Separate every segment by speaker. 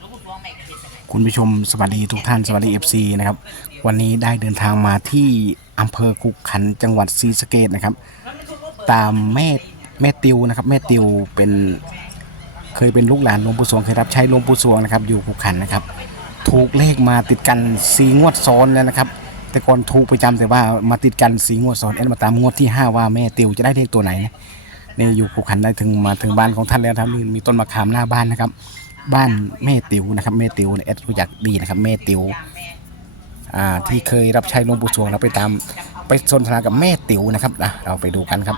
Speaker 1: คุณผู้ชมสวัสดีทุกท่านสวัสดีFCนะครับวันนี้ได้เดินทางมาที่อำเภอคุกขันธ์จังหวัดศรีสะเกษนะครับตามแม่ติวนะครับแม่ติวเป็นเคยเป็นลูกหลานหลวงปู่สวงเคยรับใช้หลวงปู่สวงนะครับอยู่คุกขันธ์นะครับถูกเลขมาติดกัน4 งวดซ้อนแล้วนะครับแต่ก่อนถูกประจำแต่ว่ามาติดกัน4 งวดซ้อนมาตามงวดที่5ว่าแม่ติวจะได้เลขตัวไหนนะนี่อยู่คุกขันธ์ได้มาถึงบ้านของท่านแล้วครับมีต้นมะขามหน้าบ้านนะครับบ้านแม่ติวนะครับแม่ติวเนี่ยรู้จักดีนะครับแม่ติวที่เคยรับใช้หลวงปู่สวงเราไปสนทนากับแม่ติวนะครับเราไปดูกันครับ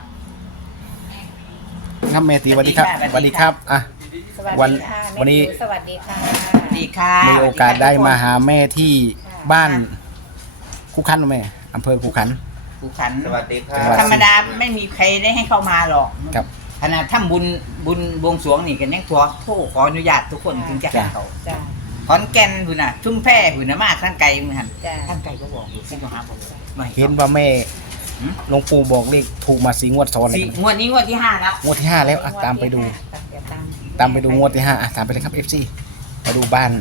Speaker 1: ครับแม่ติวสวัสดีครับสวัสดีครับวันนี้
Speaker 2: สวัสดีค่ะสวัสดีค่ะ
Speaker 1: มีโอกาสได้มาหาแม่ที่บ้านคุกขันธ์แม่อำเภอคุกขันธ์
Speaker 2: สวัสดีค่ะธรรมดาไม่มีใครได้ให้เข้ามาหรอก
Speaker 1: ครับ
Speaker 2: ขนาดถ้ำบุญบวงสรวงนี่กันยังทัวโทษขออนุญาตทุกคนถึงจะให้เขาขอนแก่นหุ่นน่ะชุ่มแพร่หุ่นน่ะมากท่านไกลมือหันท่านไกลก็บอกอยู่ที่จังหวัด
Speaker 1: เห็นว่าแม่หลวงปู่บอกเลขถูกมา4 งวดซ้อนเลย
Speaker 2: งวดนี้งวดที่5แล้ว
Speaker 1: งวดที่5แล้วตามไปดูงวดที่5ตามไปเลยครับ FC มาดูบ้าน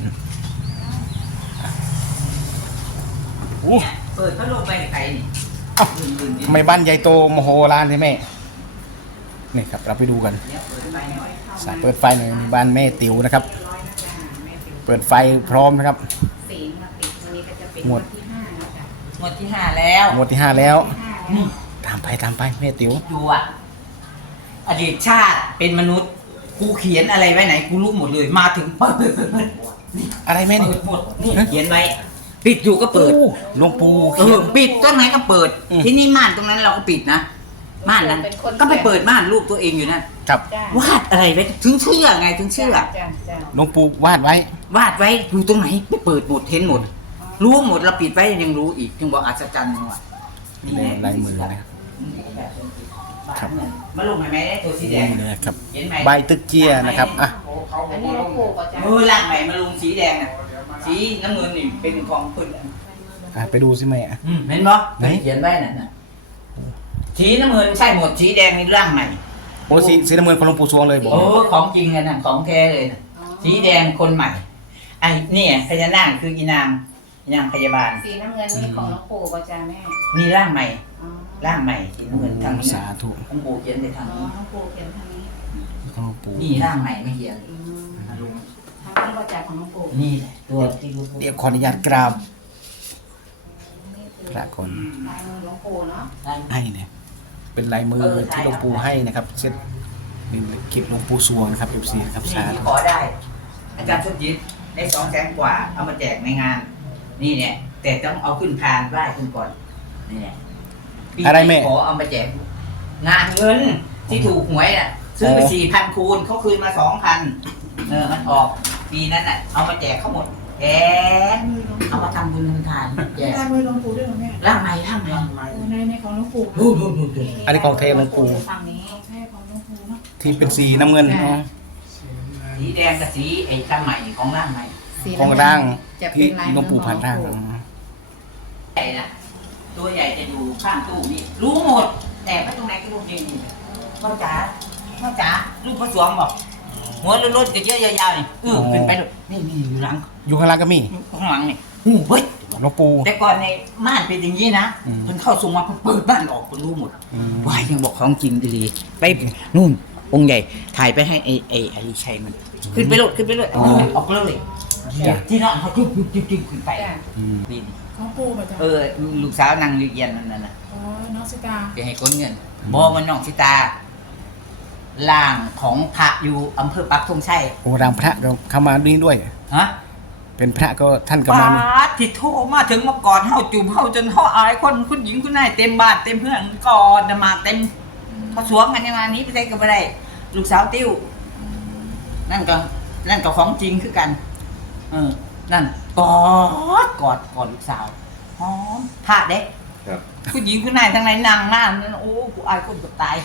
Speaker 2: เปิดพัดลมไปไกลนี่
Speaker 1: ทำไมบ้านใหญ่โตมโหฬารใช่ไหมนี่ครับเราไปดูกันสายเปิดไฟหน่อยบ้านแม่ติวนะครับเปิดไฟพร้อมนะครับงวด
Speaker 2: ที่5แล้ว
Speaker 1: งวดที่5แล้วตามไปแม่ติว
Speaker 2: ดูอ่ะอดีตชาติเป็นมนุษย์กูเขียนอะไรไว้ไหนกูรู้หมดเลยมาถึงเปิด
Speaker 1: อะไรแม่นี่
Speaker 2: หมดนี่เขียนไว้ปิดอยู่ก็เปิด
Speaker 1: หลวงปู่
Speaker 2: ปิดตรงไหนก็เปิดที่นี่ม่านตรงนั้นเราก็ปิดนะม่านนั้นก็ไปเปิดม่านรูปตัวเองอยู่นั่น
Speaker 1: ครับ
Speaker 2: วาดอะไรไว้ถึงเชื่อไงถึงเชื่อ
Speaker 1: หลวงปู่วาดไว้
Speaker 2: อยู่ตรงไหนไปเปิดหมดเห็นหมดรู้หมดเราปิดไว้ยังรู้อีกจึงบอกอัศจรรย์ว่ะ
Speaker 1: นี่ลายมือนะครับ
Speaker 2: มาลงไหมได้ตัวสีแดง
Speaker 1: นะครับใบตึกเจียนะครับ
Speaker 2: อันนี้หลวงปู่ก็จะล่างใหม่มาลงสีแดงน่ะสีน้ำเงินนี่เป็นของคน
Speaker 1: ไปดูสิแม่
Speaker 2: เห็นปะเขียนไว้น่ะสีน้ำเงินใช่หมดสีแดงในร่างใหม่
Speaker 1: โอ้สีน้ำเงินของหลวงปู่สวงเลยบอก
Speaker 2: ของจริงกันนะของแท้เลยนะสีแดงคนใหม่ไอ้นี่พญานาคคืออีนางพยาบาล
Speaker 3: สีน้ำเงินนี่ของหลวงปู่ประจาแม่
Speaker 2: มีร่างใหม่สีน้ำเงินทางนี้
Speaker 1: สาธุ
Speaker 2: หลวงปู่เขียนในทางนี้
Speaker 3: หลวงปู่เขียนทางนี้
Speaker 1: ของหลวงปู่
Speaker 2: นี่ร่างใหม่ไม่เขียน
Speaker 3: ลุงทางนี้ประจาของหลวงปู่
Speaker 2: นี่ตัวที่
Speaker 1: เดี๋ยวขออนุญาตกราบพระคน
Speaker 3: ลายมือหลวงปู่เนาะ
Speaker 1: ให้เนี่ยเป็นลายมือที่หลวงปู่ให้นะครับเซตเป็นคลิปหลวงปู่สวงนะครับ FC ครับ
Speaker 2: สาธุขอได้อาจารย์ชุดยิบได้200,000 กว่าเอามาแจกในงานนี่เนี่ยแต่ต้องเอาขึ้นพานไหว้ขึ้นก่อนนี่เนี่ย
Speaker 1: อะไรแม่
Speaker 2: ขอเอามาแจกงานเงินที่ถูกหวยน่ะซื้อไป4,000 คูณเขาคืนมา 2,000มันออกปีนั้นน่ะเอามาแจกเขาหมดแกเอามาทำบุญทาน
Speaker 3: แจกร่างมือหลวงปู่ด้วยแม่
Speaker 2: ร่างใหม่
Speaker 3: ในของหลวงปู่
Speaker 1: อันนี้ของเทหลวงปู่
Speaker 3: ฝั่งนี้ใช่ของหลวงปู่เนาะ
Speaker 1: ที่เป็นสีน้ำเงิน
Speaker 2: สีแดงกับสีไอ้ร่างใหม่ของร่างใหม่
Speaker 1: ของร่างที่หลวงปู่พันร่าง
Speaker 2: ใหญ่นะตัวใหญ่จะอยู่ข้างตู้นี่รู้หมดแต่ไม่ตรงไหนก็รู้จริงพ่อจ๋าลูกพระสวงบอกหัวรุ่นๆจะเยอะยาวๆนี่เป็นไปนี่อยู่หลัง
Speaker 1: อยู่ข้างล่างก็มี
Speaker 2: ข้างหลังนี่เฮ้ย
Speaker 1: หลวงปู่
Speaker 2: แต่ก่อนในม่านเป็นอย่างนี้นะคนเข้าสูงมาเปิดบ้านออกคนรู้หมดวายยังบอกของจริงดีไปนู่นองค์ใหญ่ถ่ายไปให้ไอ้ชัยมันขึ้นไปรถออกเลยที่นั่นเขาจุ๊บขึ้นไปนี่
Speaker 3: ของปู่ป่ะจ๊ะ
Speaker 2: ลูกสาวนางเรียนนั่นน่ะ
Speaker 3: น้องสิตา
Speaker 2: จะให้ก้นเงินบ่มันน้องสิตาล่างของพระอยู่อำเภอปักธงชัย
Speaker 1: โอ้ร่างพระเราเข้ามานี่ด้วย
Speaker 2: ฮะ
Speaker 1: เป็นพระก็ท่านก็มา
Speaker 2: ที่โทรมาถึงมาก่อนเฮาจุ่มเฮาจนเฮาอายคนคุณหญิงคุณนายเต็มบ้านเต็มเพื่อนก่อนมาเต็มพอสวงกันในวันนี้ไปได้ก็บ่ได้ลูกสาวติ้วนั่นก็ของจริงคือกันนั่นกอดลูกสาวหอมพระเด็กคุณหญิงคุณนายทั้งไหนนางหน้านั่นโอ้กูอายคนกับตาย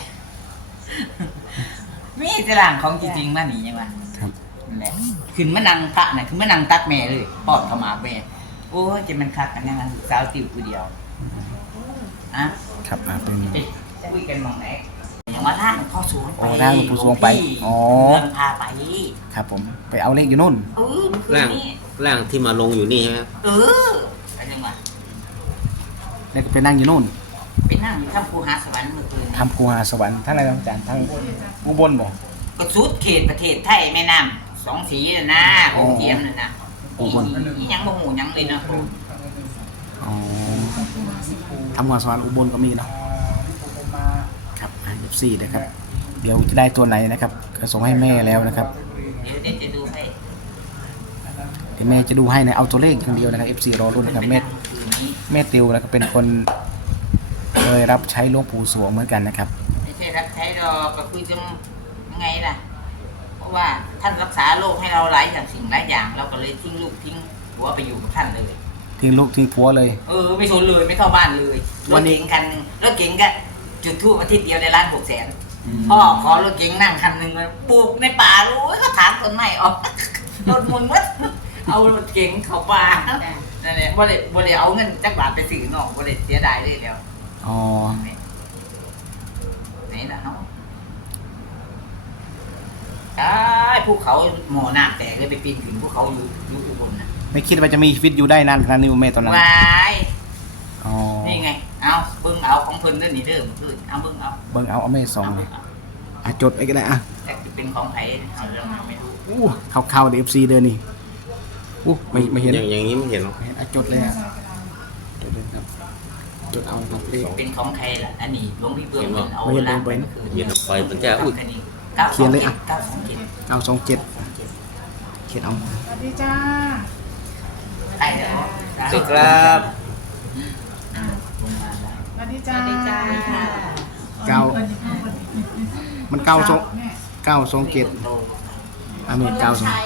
Speaker 2: มีแต่หลังของจริงๆมาหนียังไงนั่นแหละขึ้นมานั่งพระน่ะขึ้นมานั่งตักแม่เลยปอดเข้ามาแม่โอ้จะมันคักกันยังไงลูกสาวติ้วผู้เดียว
Speaker 1: ครับเป็น
Speaker 2: คุยกันมองไหนยังมาล่างพ่อสวงไป
Speaker 1: โอ้ล่างหลวงปู่สวงไปอ๋อ
Speaker 2: เงินพาไป
Speaker 1: ครับผมไปเอาเลขอยู่นู่น
Speaker 2: เมื่อคืน
Speaker 4: ร่าง
Speaker 2: นี้
Speaker 4: ร่างที่มาลงอยู่นี่ใช่ไหมครับ
Speaker 2: อะไรยังไง
Speaker 1: แล้วก็ไปนั่งอยู่นู่น
Speaker 2: ไปนั่งทำภูหาสวรรค์เมื่อคืน
Speaker 1: ทำครูหาสวรรค์ทั้งอะไรอาจารย์ทั้งอุบลบ่
Speaker 2: ก็สุดเขตประเทศไทยแม่น้ำสองสีน่ะนะโองเทียมน่ะนะ
Speaker 1: โอ้โห
Speaker 2: อีหยังบ่หูหยังเลยเนาะ
Speaker 1: อ๋อทำครูหาสวรรค์อุบลก็มีเนาะครับ24นะครับเดี๋ยวจะได้ตัวไหนนะครับก็ส่งให้แม่แล้วนะครับ
Speaker 2: เดี๋ยวจะดูให้
Speaker 1: เดี๋ยวแม่จะดูให้นะเอาตัวเลขอย่างเดียวนะครับ FC รอรุ่นนะครับแม่
Speaker 2: คืนนี้
Speaker 1: แม่ติวแล้วก็เป็นคนเคยรับใช้หลวงปู่สวงเหมือนกันนะครับ
Speaker 2: ไม่ใช่รับใช้ดอกก็คือจะยังไงล่ะ เพราะว่าท่านรักษาโรคให้เราหลายอย่างสิ่งหลายอย่าง เราก็เลยทิ้งลูกทิ้งหัวไปอยู่กับท่านเลย
Speaker 1: ทิ้งลูกทิ้งผัวเลย
Speaker 2: ไม่ชนเลยไม่เข้าบ้านเลยร
Speaker 1: วั
Speaker 2: ถ
Speaker 1: นนี้
Speaker 2: เก๋งคันหนึงรถเก๋งก็จุดทูบอาทิตย์เดียวในร้าน600,000
Speaker 1: อืม
Speaker 2: พ่อขอรถเก๋งนั่งคันหนึ่งมาปลูกในป่ารู้ก็ถางต้นไม้ออก รถมุนวัดเอารถเก๋งเข้าป่านั่นแหละบ่ได้เอาเงินจักบาทไปซื้อนอกบ่ได้เสียดายเลยแล้ว
Speaker 1: อ๋อ
Speaker 2: ไหนล่ะเนาะภูเขาหมอน้ำแตกเลยไปปีนขึ้นภูเขาอยู่อุบลน่ะ
Speaker 1: ไม่คิดว่าจะมีชีวิตอยู่ได้นานขนาดนี้แม่ตอนนั้น
Speaker 2: วาย
Speaker 1: อ๋อ
Speaker 2: นี่ไงเอาเบิ่งเอาของเพิ่นเด้อนี่เด้อเพิ่นเอาเบิ่งเอา
Speaker 1: เบิ่งเอาแม่สองเลยอ่ะจดไว้ก็ได้อ่ะ
Speaker 2: แต่เป็นของไผเอาเรื่องเอาไม่รู้
Speaker 1: อู้เข้าเดี๋ยว FC เดินนี่อู้ไม่เห็น
Speaker 4: อย่างนี้ไม่เห็นหรอก
Speaker 1: อ่ะจดเลยอ่ะจดเลยครับจดเอาครับเลข
Speaker 2: เป็นของใครล่ะอันนี้หลวงพี่เบิ่งเพิ่นเอา
Speaker 1: ไม่เห็น
Speaker 2: ล้าง
Speaker 1: เบิ่ง
Speaker 2: มื่อคืน
Speaker 4: เห็นไฟมันจะอุ้ย
Speaker 1: เขียนเลยอะ
Speaker 2: 927
Speaker 1: 927เขียนเอา
Speaker 3: สวัสดีจ้า
Speaker 2: ใช่แล้ว
Speaker 4: สวัสดีครับ
Speaker 3: สวัสดีจ้า
Speaker 1: เก้ามันเก้าสอง
Speaker 3: แม่
Speaker 1: 927อันนี้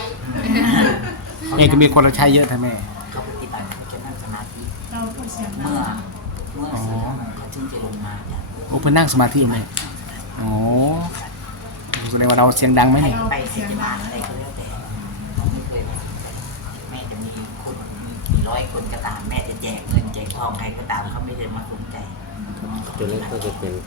Speaker 1: 92นี่ก็มีคนเราใช้เยอะท่านแม่
Speaker 2: เขาปฏิบัติเขาจะนั่งสมาธิ
Speaker 3: เราพูดเสียง
Speaker 2: เมื่อ
Speaker 3: ดัง
Speaker 2: เมื่อเสร็จแล้วเขาจึงจะลงมาจาก
Speaker 1: โอ้เพิ่นนั่งสมาธิไหมอ๋อแสดงว่าเราเสียงดังไหม
Speaker 2: ให้
Speaker 1: เนี่ย
Speaker 2: ไปเสียบาทอะไรก็แล้วแต่เราไม่เคยไปแม่จะมีคนมีกี่ร้อยคนก็ตามแม่จะแจกเงินแจกทองใครก็ตามเขาไม่ได้มาสนใจ
Speaker 4: ตัวเลขก็จะเป็น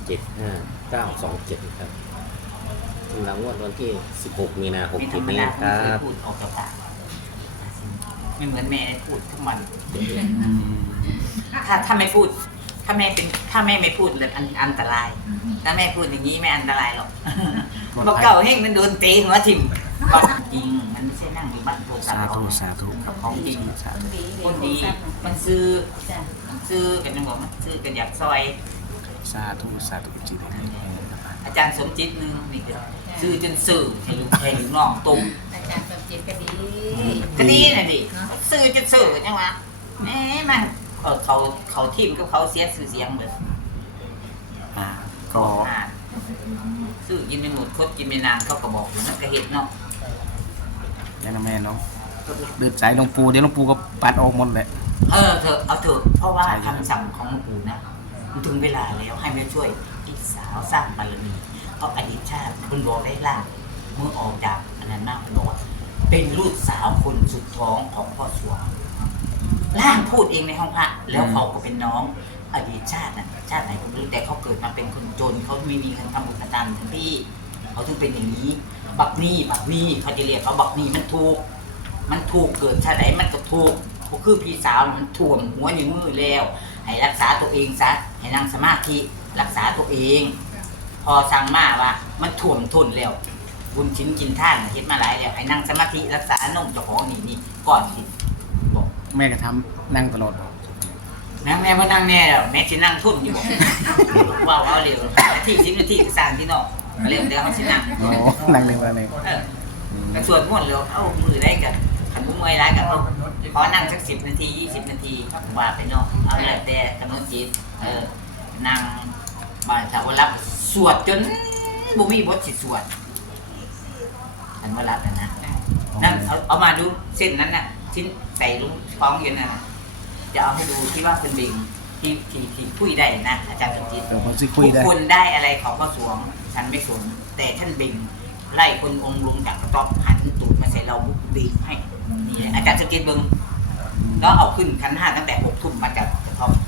Speaker 4: 75927ครับสำหรับงวดวันที่16มีนา
Speaker 2: ไม่ธรรม
Speaker 4: 67นี้
Speaker 2: ดา
Speaker 4: ครั
Speaker 2: เขา
Speaker 4: บ
Speaker 2: พูดออกจากปากไม่เหมือนแม่พูดทุกวัน
Speaker 1: อืม
Speaker 2: ถ้าไม่พูด ถ้าแม่ไม่พูดเลยอันตราย ถ้าแม่พูดอย่างนี้ไม่อันตรายหรอกบอกเก่าเฮงมันโดนตีหัวทิ่มบอกจริงมันไม่ใช่นั่งอยู่บ้านโทรศัพ
Speaker 1: สา
Speaker 2: ท์
Speaker 1: ธุ
Speaker 2: เรา
Speaker 1: สาธุครับ
Speaker 2: ของจริง
Speaker 1: สาธุ
Speaker 2: คนดีมันซื้อกันยังบอกมันซื้อกันอยากซอย
Speaker 1: สาธุสาธุจริงๆครับ
Speaker 2: อาจารย์สมจิตนึงนี่ก็ซื้อจนซื้อให้ลูกให้ลูกน้องตุ้ม
Speaker 5: อาจารย์สมจิตก็ดี
Speaker 2: ก็ดีน่ะดิซื้อจนซื้อยังวะแหมมันเขาทีมกับเขาเสียชื่อเสียงเหมือน
Speaker 1: อ่าก็
Speaker 2: ซื้อกินไม่หมดคดกินไม่นานเขาก็บอกอยู่มันก็เห็นเนาะ
Speaker 1: ยังนะแม่เนาะเดินสายหลวงปู่เดี๋ยวหลวงปู่ก็ปัดออกหมดแหละ
Speaker 2: เถอะเอาเถอะเพราะว่า
Speaker 1: ใช่ครับ
Speaker 2: คำสั่งของหลวงปู่นะมันถึงเวลาแล้วให้แม่ช่วยพี่สาวสร้างบารมีเพราะอดีตชาติคุณบอกได้ล่างเมื่อออกจากอันนั้นนะมันบอกว่าเป็นลูกสาวคนสุดท้องของพ่อสวงล่างพูดเองในห้องพระแล้วเขาก็เป็นน้องอดีตชาติน่ะชาติไหนก็ไม่รู้แต่เขาเกิดมาเป็นคนจนเขาไม่มีเงินทำบุญทำทั้งพี่เขาถึงเป็นอย่างนี้ บักนี่เขาจะเรียกเขาบักนี่มันถูกเกิดชาติไหนมันก็ถูกก็คือพี่สาวมันท่วมหัวอยู่มือแล้วให้รักษาตัวเองซะให้นั่งสมาธิรักษาตัวเอง พอสั่งมาว่ามันท่วมทุนแล้วบุญชิ้นกินท่านเฮ็ดมาหลายแล้วให้นั่งสมาธิรักษานมเจ้าของนี่ก่อนสิบอก
Speaker 1: แม่ก็ทำนั่งตลอด
Speaker 2: นั่งแม่มานั่งแน่แล้วแม่สินั่งทุ่มอยู่บอกว่าเอาเร็วที่10 นาทีก็สั่งที่นอกเร็วเดี๋ยวเขาสินั่ง
Speaker 1: อ๋อนั่งเร็วอะไร
Speaker 2: กระส่วนม่วนเร็วเอามือได้กันขันมือมวยร้ายกันขอนั่งสัก10 นาที20 นาทีว่าไปนอกเอาแล้วแต่ขนมจีบนั่งบ่ายถ้าว่ารับสวดจนบ่มีบทสิสวดอันว่ารับนะนั่นเอามาดูเส้นนั้นน่ะชิ้นใส่ลุงท้องอยู่นั่นน่ะจะเอาให้ดูที่ว่าเป็นเบงที่คุยได้นะอาจารย์สมจิต
Speaker 1: เดี๋ยวผมสิคุย
Speaker 2: ทุก
Speaker 1: ได้
Speaker 2: คนได้อะไรของพ่อสวงฉันไม่สนแต่ท่านเบงไล่คนองค์ลงจากกระต๊อบหันตูดมาใส่เราเบงให้นี่แหละอาจารย์สมจิตเบิงแล้วเอาขึ้นขันห้าตั้งแต่6 ทุ่มมาจากกระต๊อบ
Speaker 1: อ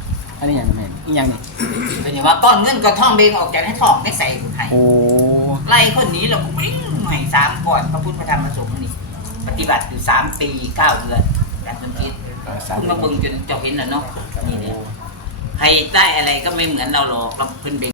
Speaker 1: อันนี้อย่างแม่อีกอย่างนี่
Speaker 2: เป็นอย่างว่าก้อนเงินก็ท่องเบงออกจากให้ทองไม่ใส่คนไทย
Speaker 1: โอ้
Speaker 2: ไล่คนนี้เราก็วิ่งใหม่3 ก่อนพระพุทธพระธรรมพระสงฆ์นี่ปฏิบัติอยู่3 ปี 9 เดือนแบบคนคิดคุณมาเบิ่งจนเจ้าเห็นแล้วเนาะนี่เนี่ยใครได้อะไรก็ไม่เหมือนเราหรอกเราเพิ่นเบง